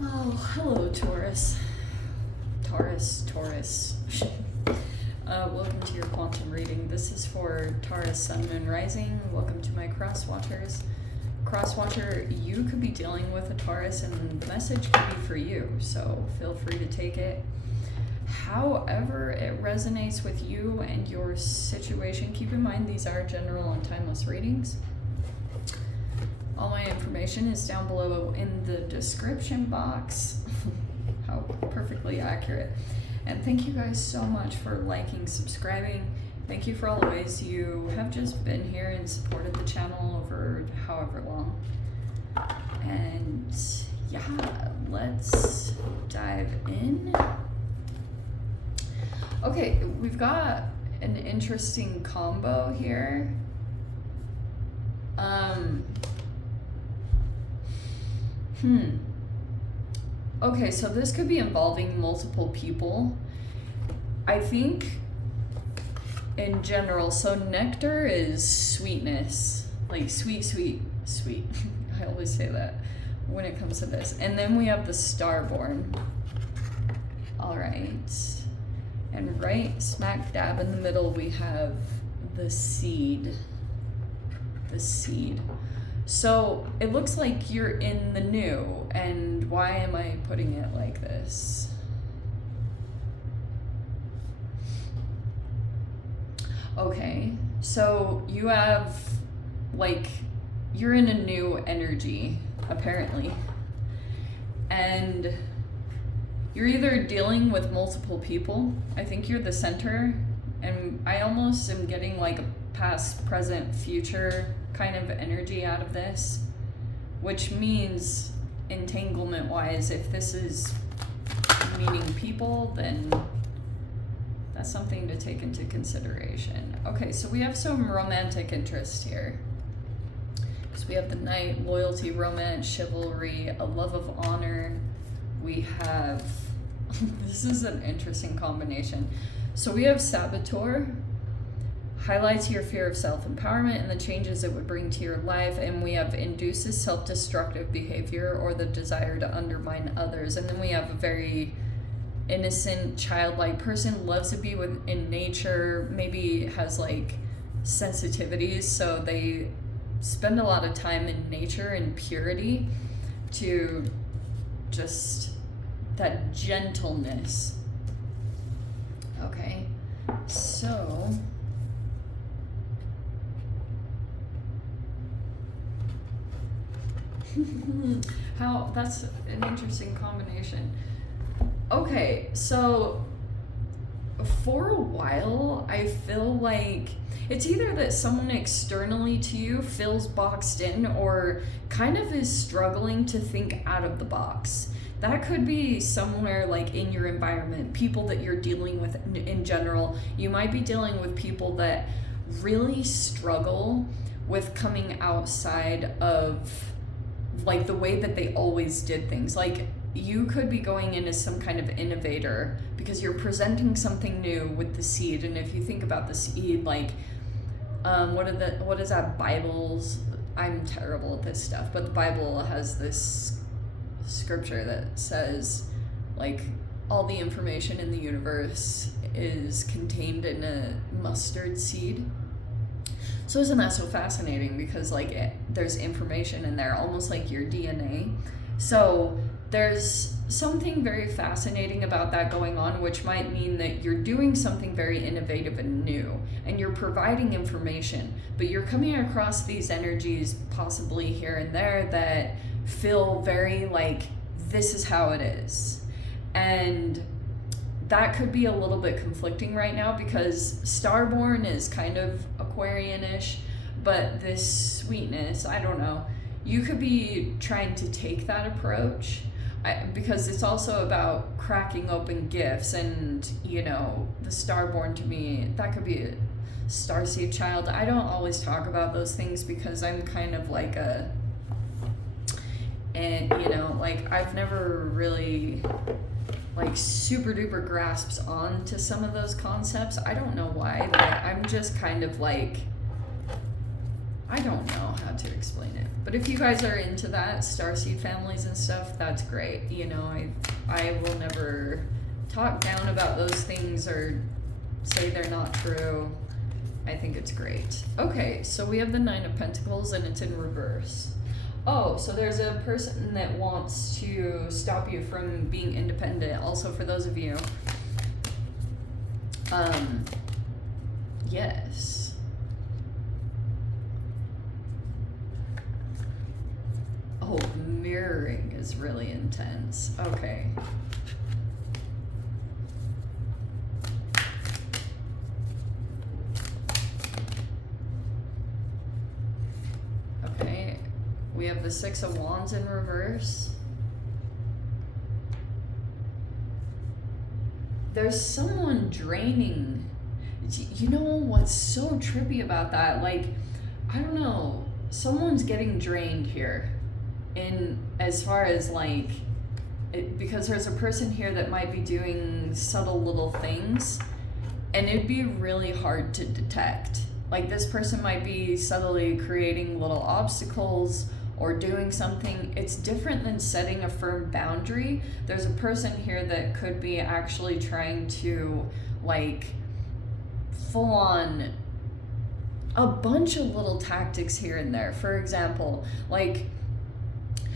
Oh, hello, Taurus. Taurus. Welcome to your quantum reading. This is for Taurus, Sun, Moon, Rising. Welcome to my Crosswatchers. Crosswatcher, you could be dealing with a Taurus and the message could be for you, so feel free to take it. However it resonates with you and your situation, keep in mind these are general and timeless readings. All my information is down below in the description box. How perfectly accurate. And thank you guys so much for liking, subscribing. Thank you for all the ways you have just been here and supported the channel over however long. And yeah, let's dive in. Okay, we've got an interesting combo here. Okay, so this could be involving multiple people. I think in general, so nectar is sweetness, like sweet. I always say that when it comes to this. And then we have the starborn. All right. And right smack dab in the middle, we have the seed. The seed. So it looks like you're in the new, and why am I putting it like this? Okay, so you have, like, you're in a new energy, apparently, and you're either dealing with multiple people. I think you're the center, and I almost am getting like a past, present, future kind of energy out of this, which means entanglement wise, if this is meaning people, then that's something to take into consideration. Okay, so we have some romantic interest here. So we have the Knight, loyalty, romance, chivalry, a love of honor. We have, this is an interesting combination. So we have Saboteur, highlights your fear of self-empowerment and the changes it would bring to your life, and we have induces self-destructive behavior or the desire to undermine others. And then we have a very innocent, childlike person, loves to be in nature, maybe has like sensitivities, so they spend a lot of time in nature and purity to just that gentleness. Okay, so how, that's an interesting combination. Okay, so for a while, I feel like it's either that someone externally to you feels boxed in or kind of is struggling to think out of the box. That could be somewhere like in your environment, people that you're dealing with in general. You might be dealing with people that really struggle with coming outside of like the way that they always did things. Like you could be going in as some kind of innovator because you're presenting something new with the seed. And if you think about the seed, like what is that, Bibles? I'm terrible at this stuff, but the Bible has this scripture that says like all the information in the universe is contained in a mustard seed. So isn't that so fascinating? Because like there's information in there, almost like your DNA. So there's something very fascinating about that going on, which might mean that you're doing something very innovative and new, and you're providing information, but you're coming across these energies possibly here and there that feel very like, this is how it is. And that could be a little bit conflicting right now because Starborn is kind of Aquarian-ish, but this sweetness, I don't know. You could be trying to take that approach because it's also about cracking open gifts, and you know, the Starborn to me, that could be a starseed child. I don't always talk about those things because I'm kind of like and you know, like I've never really like super duper grasps on to some of those concepts. I don't know why, but I'm just kind of like I don't know how to explain it. But if you guys are into that, starseed families and stuff, that's great. You know, I will never talk down about those things or say they're not true. I think it's great. Okay, so we have the Nine of Pentacles and it's in reverse. Oh, so there's a person that wants to stop you from being independent. Also, for those of you, yes. Oh, mirroring is really intense. Okay. Okay. We have the Six of Wands in reverse. There's someone draining. You know what's so trippy about that? Like, I don't know. Someone's getting drained here. In as far as like, because there's a person here that might be doing subtle little things, and it'd be really hard to detect. Like, this person might be subtly creating little obstacles or doing something. It's different than setting a firm boundary. There's a person here that could be actually trying to, like, full on a bunch of little tactics here and there. For example, like,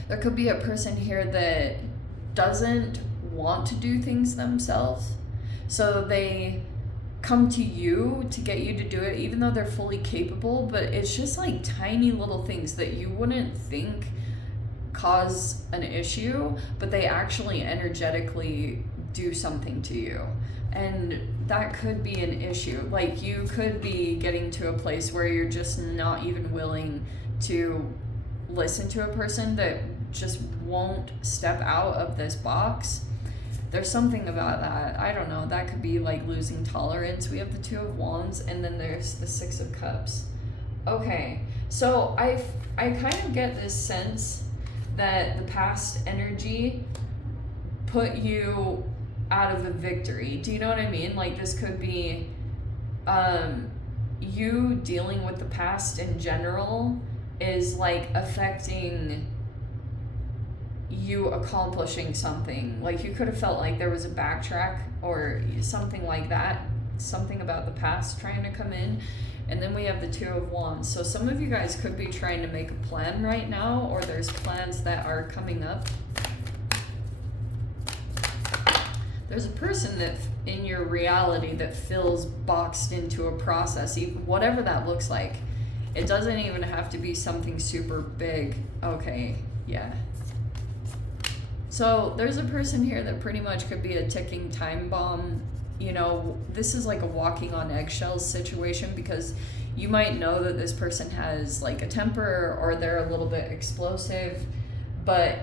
there could be a person here that doesn't want to do things themselves, so they come to you to get you to do it, even though they're fully capable, but it's just like tiny little things that you wouldn't think cause an issue, but they actually energetically do something to you. And that could be an issue. Like, you could be getting to a place where you're just not even willing to listen to a person that just won't step out of this box. There's something about that. I don't know. That could be like losing tolerance. We have the Two of Wands, and then there's the Six of Cups. Okay, so I kind of get this sense that the past energy put you out of a victory. Do you know what I mean? Like, this could be you dealing with the past in general is like affecting you accomplishing something. Like, you could have felt like there was a backtrack or something like that, something about the past trying to come in. And then we have the Two of Wands. So some of you guys could be trying to make a plan right now, or there's plans that are coming up. There's a person that in your reality that feels boxed into a process, whatever that looks like. It doesn't even have to be something super big. Okay, yeah. So there's a person here that pretty much could be a ticking time bomb. You know, this is like a walking on eggshells situation, because you might know that this person has like a temper or they're a little bit explosive, but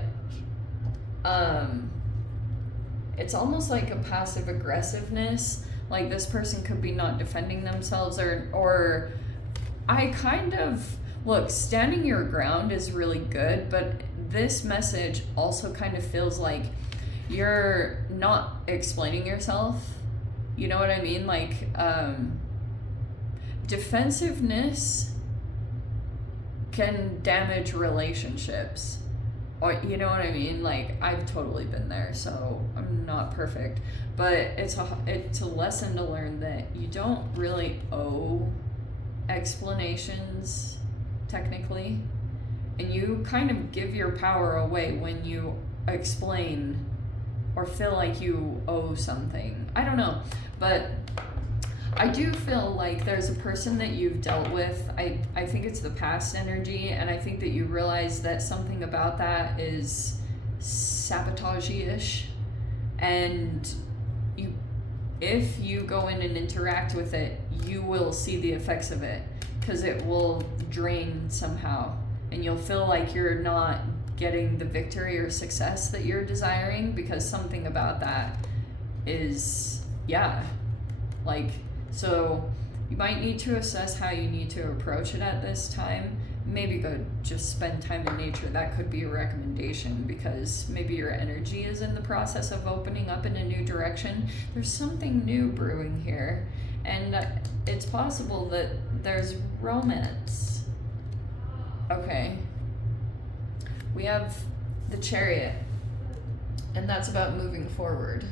it's almost like a passive aggressiveness. Like, this person could be not defending themselves, or I kind of, look, standing your ground is really good, but this message also kind of feels like you're not explaining yourself. You know what I mean? Like, defensiveness can damage relationships. Or, you know what I mean? Like, I've totally been there, so I'm not perfect. But it's a lesson to learn that you don't really owe explanations, technically. And you kind of give your power away when you explain or feel like you owe something. I don't know. But I do feel like there's a person that you've dealt with. I think it's the past energy, and I think that you realize that something about that is sabotage-ish. And if you go in and interact with it, you will see the effects of it, because it will drain somehow. And you'll feel like you're not getting the victory or success that you're desiring, because something about that is, yeah, like, so you might need to assess how you need to approach it at this time. Maybe go just spend time in nature. That could be a recommendation, because maybe your energy is in the process of opening up in a new direction. There's something new brewing here, and it's possible that there's romance Okay. We have the Chariot, and that's about moving forward.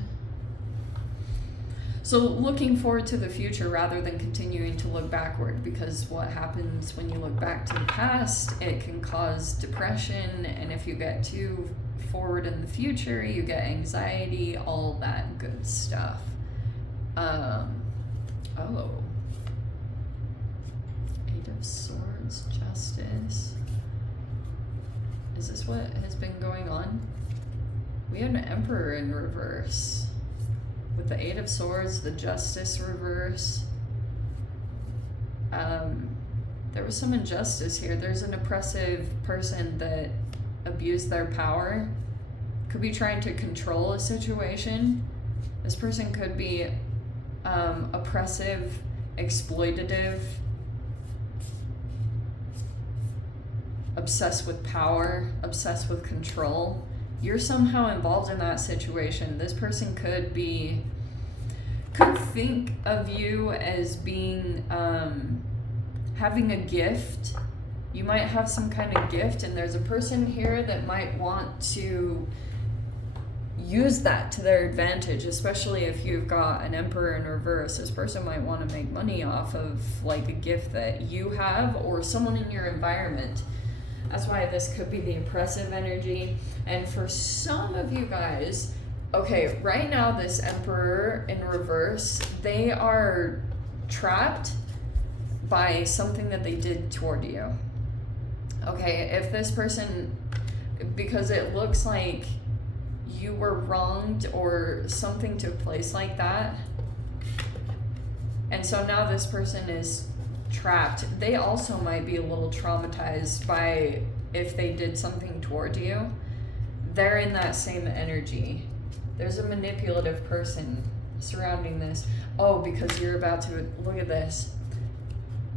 So looking forward to the future rather than continuing to look backward, because what happens when you look back to the past, it can cause depression, and if you get too forward in the future, you get anxiety, all that good stuff. Oh. Eight of Swords, Justice. Is this what has been going on? We had an Emperor in reverse. With the Eight of Swords, the Justice reverse. There was some injustice here. There's an oppressive person that abused their power. Could be trying to control a situation. This person could be oppressive, exploitative, obsessed with power, obsessed with control. You're somehow involved in that situation. This person could think of you as being, having a gift. You might have some kind of gift, and there's a person here that might want to use that to their advantage, especially if you've got an Emperor in reverse. This person might want to make money off of like a gift that you have or someone in your environment. That's why this could be the oppressive energy. And for some of you guys, okay, right now this Emperor in reverse, they are trapped by something that they did toward you. Okay, if this person, because it looks like you were wronged or something took place like that, and so now this person is trapped. They also might be a little traumatized by if they did something toward you. They're in that same energy. There's a manipulative person surrounding this. Oh, because you're about to look at this.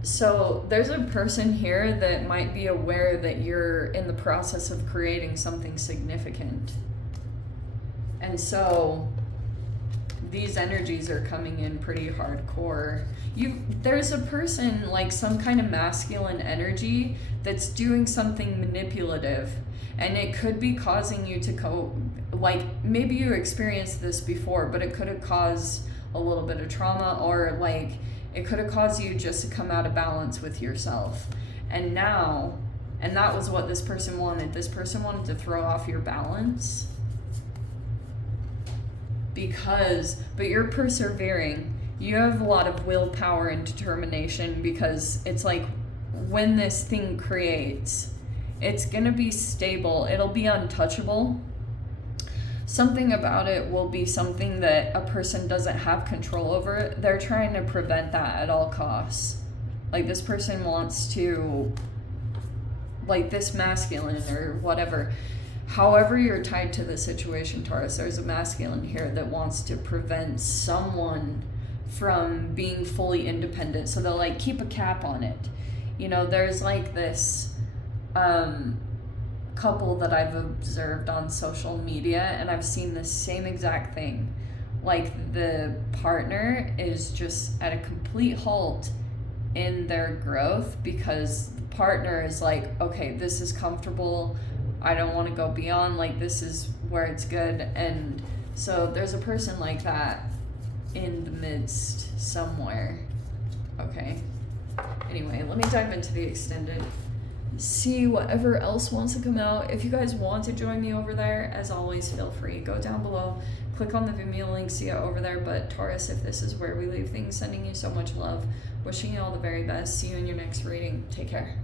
So there's a person here that might be aware that you're in the process of creating something significant. And so these energies are coming in pretty hardcore. There's a person, like some kind of masculine energy, that's doing something manipulative, and it could be causing you to go, like, maybe you experienced this before, but it could have caused a little bit of trauma, or like it could have caused you just to come out of balance with yourself. And that was what this person wanted. This person wanted to throw off your balance. But you're persevering. You have a lot of willpower and determination, because it's like when this thing creates, it's gonna be stable. It'll be untouchable. Something about it will be something that a person doesn't have control over. They're trying to prevent that at all costs. Like this person wants to, like this masculine or whatever. However you're tied to the situation, Taurus, there's a masculine here that wants to prevent someone from being fully independent. So they'll like keep a cap on it. You know, there's like this couple that I've observed on social media, and I've seen the same exact thing. Like the partner is just at a complete halt in their growth because the partner is like, okay, this is comfortable. I don't want to go beyond, like this is where it's good. And so there's a person like that in the midst somewhere. Okay. Anyway, let me dive into the extended. See whatever else wants to come out. If you guys want to join me over there, as always, feel free. Go down below, click on the Vimeo link, see it over there. But Taurus, if this is where we leave things, sending you so much love, wishing you all the very best. See you in your next reading. Take care.